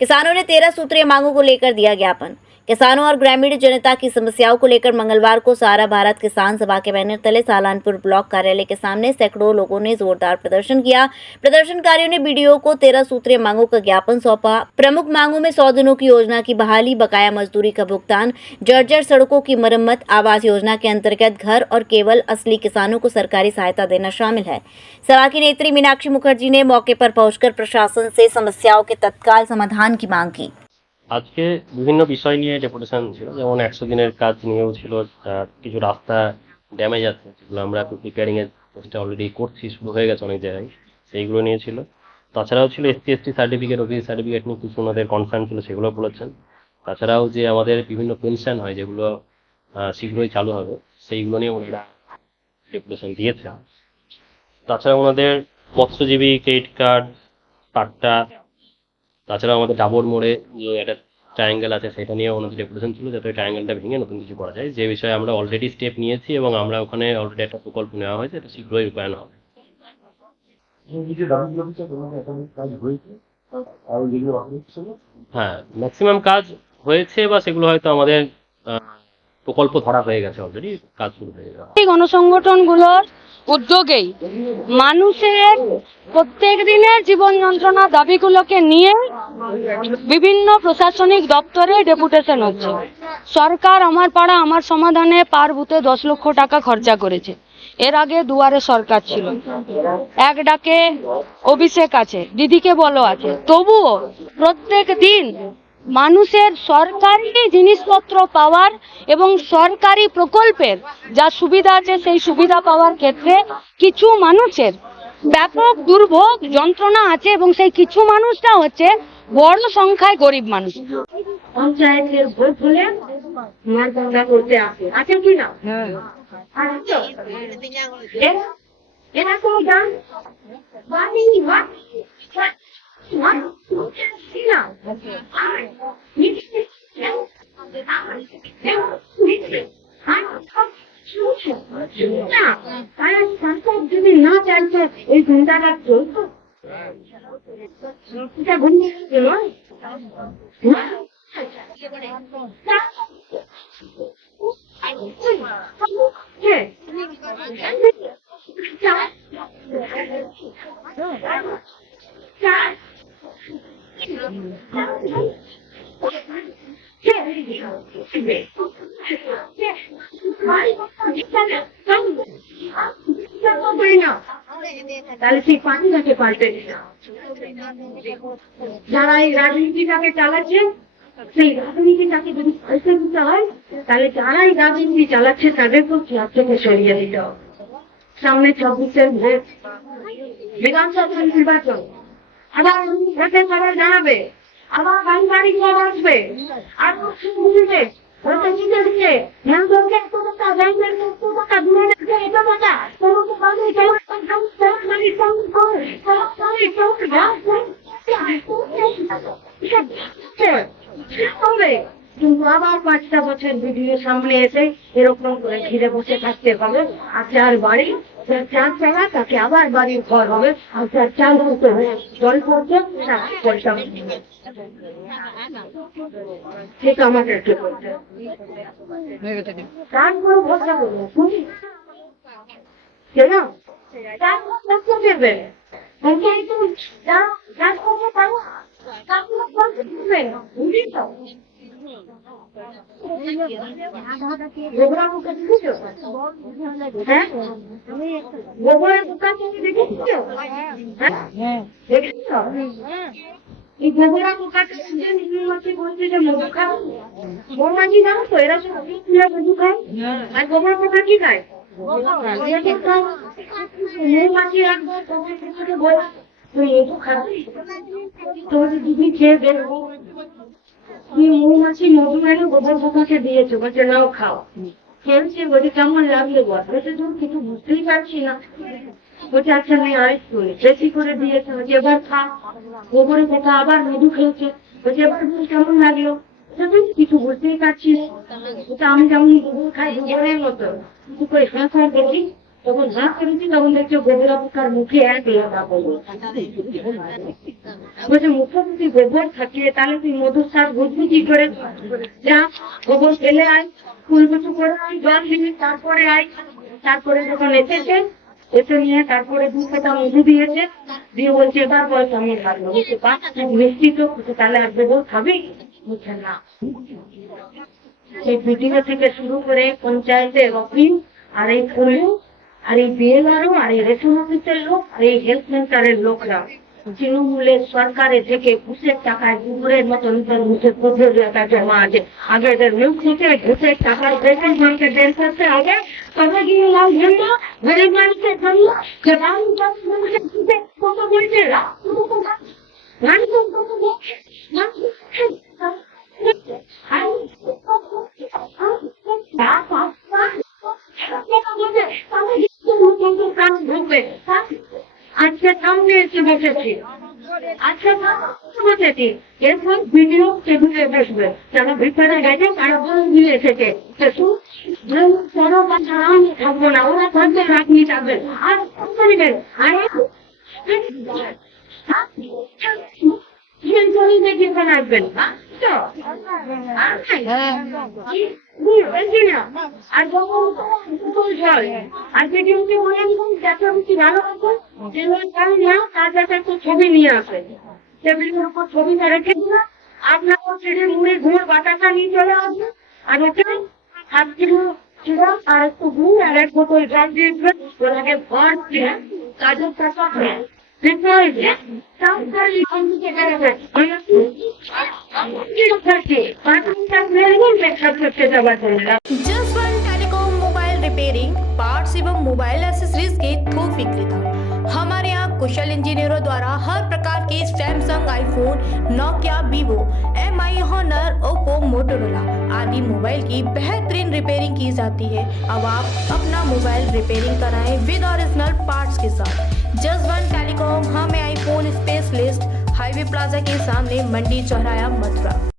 किसानों ने 13 सूत्रीय मांगों को लेकर दिया ज्ञापन। किसानों और ग्रामीण जनता की समस्याओं को लेकर मंगलवार को सारा भारत किसान सभा के बैनर तले सालानपुर ब्लॉक कार्यालय के सामने सैकड़ों लोगों ने जोरदार प्रदर्शन किया। प्रदर्शनकारियों ने बीडीओ को 13 सूत्रीय मांगों का ज्ञापन सौंपा। प्रमुख मांगों में 100 दिनों की योजना की बहाली, बकाया मजदूरी का भुगतान, जर्जर सड़कों की मरम्मत, आवास योजना के अंतर्गत घर और केवल असली किसानों को सरकारी सहायता देना शामिल है। सभा की नेत्री मीनाक्षी मुखर्जी ने मौके पर पहुंचकर प्रशासन से समस्याओं के तत्काल समाधान की मांग की। আজকে বিভিন্ন বিষয় নিয়ে ডেপুটেশন ছিল, যেমন 100 দিনের কাজ নিয়েও ছিল, কিছু রাস্তা ড্যামেজ আছে যেগুলো আমরা এখন প্রিপেয়ারিং এর চেষ্টা অলরেডি করছি, শুরু হয়ে গেছে অনেক জায়গায়, সেইগুলো নিয়ে ছিল। তাছাড়াও ছিল SC/ST সার্টিফিকেট, ওবিসি সার্টিফিকেট নিয়ে কিছু ওনাদের কনসার্ন ছিল, সেগুলো বলেছেন। তাছাড়াও যে আমাদের বিভিন্ন পেনশন হয় যেগুলো শীঘ্রই চালু হবে, সেইগুলো নিয়ে ওনারা ডেপুটেশন দিয়েছে। তাছাড়া ওনাদের মৎস্যজীবী ক্রেডিট কার্ডটা, তাছাড়া আমাদের ডাবর মোড়ে যে একটা ট্রায়াঙ্গেল আছে সেটা নিয়ে ওনাদের ডেপুটেশন ছিল, যাতে ট্রায়াঙ্গেলটা ভেঙে নতুন কিছু করা যায়, যে বিষয়ে আমরা অলরেডি স্টেপ নিয়েছি এবং আমরা ওখানে অলরেডি একটা প্রকল্প নেওয়া হয়েছে, এটা শীঘ্রই রূপায়ণ হবে। হ্যাঁ, ম্যাক্সিমাম কাজ হয়েছে বা সেগুলো হয়তো আমাদের প্রকল্প ধরা হয়ে গেছে, অলরেডি কাজ শুরু হয়ে গেছে। এই গণসংগঠনগুলোর উদ্যোগেই মানুষের প্রত্যেক দিনের জীবন যন্ত্রণা দাবিগুলোকে নিয়ে বিভিন্ন প্রশাসনিক দপ্তরে ডেপুটেশন হচ্ছে। সরকার আমার পাড়া আমার সমাধানে পার বুথে 10 লক্ষ টাকা খরচা করেছে। এর আগে দুয়ারে সরকার ছিল, এক ডাকে অভিষেক আছে, দিদিকে বলো আছে। তবুও প্রত্যেক দিন মানুষের সরকারি জিনিসপত্র পাওয়ার এবং সরকারি প্রকল্পের যা সুবিধা আছে সেই সুবিধা পাওয়ার ক্ষেত্রে কিছু মানুষের ব্যাপক দুর্ভোগ যন্ত্রণা আছে, এবং সেই কিছু মানুষটা হচ্ছে বড় সংখ্যায় গরিব মানুষ। পঞ্চায়েতের ভোট হলে মারদাঙ্গা করতে আসে, আছে কি না? এরা কোনো গান বাড়ি সরকার যদি না চাইছে এই চিন্তাটা চলতো, এটা বন্ধু নয়। তাহলে সেই পানিটাকে পাল্টে যারা এই রাজনীতিটাকে চালাচ্ছে, সেই রাজনীতিটাকে যদি পাল্টে দিতে হয়, তাহলে যারা এই রাজনীতি চালাচ্ছে তাদেরকেও চেয়ার থেকে সরিয়ে দিতে হবে। সামনে 26-এর ভোট, বিধানসভা নির্বাচন, আবার ভোটে সবাই জানাবে, আবার বাড়ি বাড়ি ঘর আসবে, আর দিবে ভোটে জিতে দিচ্ছে ব্যাংকে 100 টাকা, ব্যাংকের 100 টাকা, দূরে রেখে 100 টাকা, তোমাকে বাড়ি কিন্তু আবার 5টা বছর ভিডিও সামনে এসে এরকম করে ঘিরে বসে থাকতে হবে। আর যার বাড়ি, যার চার চালা, তাকে আবার বাড়ির ঘর হবে, আর যার চাল করতে হবে জল পড়ছে পয়সা ঠিক আমাদেরকে করতে তারপর ভরসা করবো কেন তারপর করতে দেবে গোবরা পোকা দেখেছো? হ্যাঁ, গোবরের পোকা তুমি দেখেছো? হ্যাঁ, দেখেছো? এই গোবরা পোকাটা মৌমাছি বলছে যে মধু খাও, মৌমাছি জানো তো এরা সব মধু খায়, আর গোবর পোকা কি খায়? মৌমাছি একবার মধু খাবে, তোর দিদি খেয়ে দেখবো মৌমাছি মধু এনে গোবর পোকাকে দিয়েছে, বলছে নাও খাও। খেলছে, বলছে কেমন লাগলো বল? বলছে তুমি কিছু বুঝতেই পারছি না। বলছে আচ্ছা আমি আরেকটু বেশি করে দিয়েছে, বলছে এবার খা। গোবরে পোকা আবার মধু খেয়েছে, বলছে এবার কেমন লাগলো? তুই কিছু বুঝতেই পারছিস, আমি যেমন গোবর খাই গোবরের মতো, কিছু করে হ্যাঁ দেখি তখন হাত করেছি, তখন দেখছো গোবরা পোকার মুখে এক লাগা বলবো বলছে মুখে যদি গোবর থাকে তাহলে তুই মধুর স্বাদ বুঝবি কি করে? যা গোবর ফেলে আয়, ফুল কুচু করে আয়, জল দিবি, তারপরে আয়। তারপরে যখন এসেছে, এসে নিয়ে তারপরে 2 ফোঁটা মধু দিয়েছে, দিয়ে বলছে এবার বল কেমন লাগলো? বলছে বাহ খুব মিষ্টি তো। বলছে তাহলে আর গোবর খাবি? বলছে না। এই ভিডিও থেকে শুরু করে পঞ্চায়েতের অফিস আর এই পুলিশ আর এই বিএলআরও আর এই রেশন অফিসের লোক আর এই হেলথ সেন্টারের লোকরা তৃণমূলের সরকারে থেকে ঘুষের টাকায় কুকুরের মতো নিজের মুখে কুকুর টাকা জমা আছে। আগে এদের মুখ থেকে ঘুষের টাকার বেতন মানুষকে বের করতে হবে, তবে গিয়ে লাভ জন্য গরিব মানুষের জন্য যে মানুষের ঘুষে কত বলছে মানুষের কত বলছে আজকে সামনে এসে বসেছি, আজকে বসেছি, এরপর ভিডিও টেবিলে বসবে, যারা ভিতরে গেছে তারা বল দিয়ে এসেছে কোনো কথা আমি থাকবো না, ওরা থাকবে রাখনি থাকবে আর করবেন আর দেখি আসবেন আর ভিডিওটি ভালো হতো তার কাছে একটু ছবি নিয়ে আসে, টেবিলের উপর ছবিটা রেখে দিলাম, আপনার ছেড়ে মুড়ে ঘুর বাতাসা নিয়ে চলে আসবে। আর ওটা 7 কিলো ছিলাম আর একটু গুড় আর এক বোতল জল দিয়ে দিবেন, ওটাকে ভর দিয়ে কাজের টাকা Jaswant telecom mobile repairing parts एवं मोबाइल एक्सेसरीज के थोक विक्रेता। हमारे यहाँ कुशल इंजीनियरों द्वारा हर प्रकार के Samsung, iPhone, Nokia, Vivo, MI, Honor, Oppo, Motorola आदि मोबाइल की बेहतरीन रिपेयरिंग की जाती है। अब आप अपना मोबाइल रिपेयरिंग कराएं विद ओरिजिनल पार्ट्स के साथ। जसवंत टेलीकॉम हमें आईफोन स्पेशलिस्ट, हाईवे प्लाजा के सामने, मंडी चौराया, मथुरा।